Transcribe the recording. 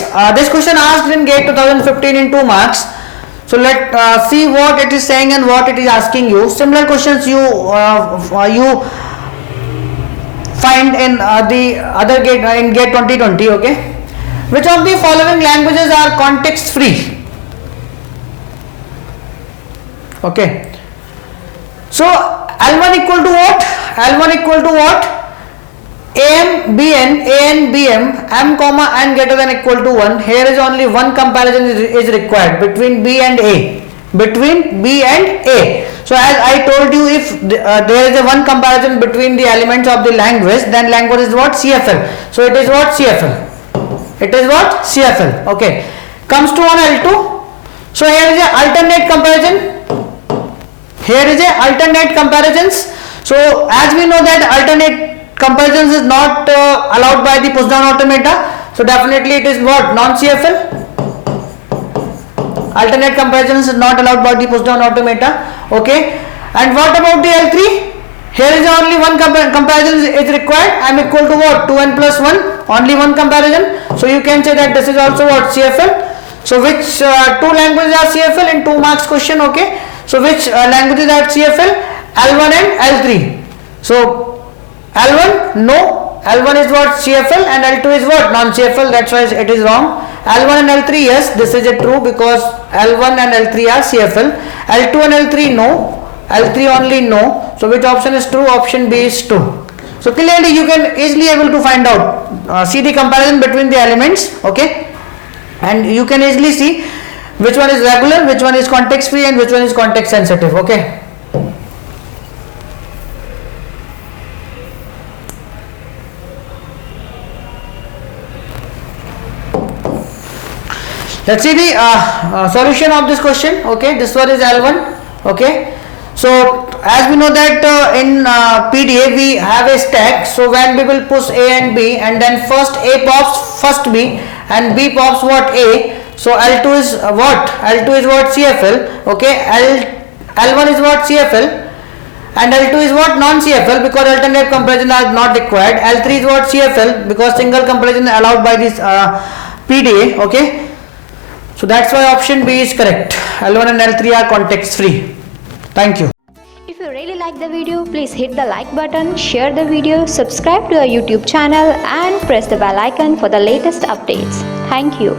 friends, this question asked in GATE 2015 in 2 marks. So let see what it is saying and what it is asking you. Similar questions you find in the other GATE in GATE 2020. Okay, which of the following languages are context free? Okay, so L1 equal to what? L1 equal to what? AM, BN, AN, BM, M comma N greater than equal to 1. Here is only one comparison is required between B and A. Between B and A. So as I told you, if there is a one comparison between the elements of the language, then language is what? CFL. So it is what? CFL. It is what? CFL. Okay. Comes to on L2. So here is a alternate comparison. Here is a alternate comparisons. So as we know that alternate comparisons is not allowed by the push down automata. So definitely it is what? Non-CFL. Alternate comparisons is not allowed by the push down automata. Okay. And what about the L3? Here is only one comparison is required. I am equal to what? 2n plus 1. Only one comparison. So you can say that this is also what? CFL. So which two languages are CFL in 2 marks question? Okay. So which languages are CFL? L1 and L3. So L1 no, L1 is what? CFL, and L2 is what? Non-CFL. That's why it is wrong. L1 and L3 yes, this is a true because L1 and L3 are CFL. L2 and L3 no, L3 only no. So which option is true? Option B is true. So clearly you can easily able to find out, see the comparison between the elements. Okay, and you can easily see which one is regular, which one is context free, and which one is context sensitive. Okay. Let's see the solution of this question. Okay, this one is L1. Okay, so as we know that in PDA we have a stack. So when we will push A and B, and then first A pops first B and B pops what? A. So L2 is what? L2 is what? CFL. Okay, L1 is what? CFL, and L2 is what? Non-CFL because alternate comparison are not required. L3 is what? CFL because single comparison allowed by this PDA. Okay. So that's why option B is correct. L1 and L3 are context free. Thank you. If you really like the video, please hit the like button, share the video, subscribe to our YouTube channel and press the bell icon for the latest updates. Thank you.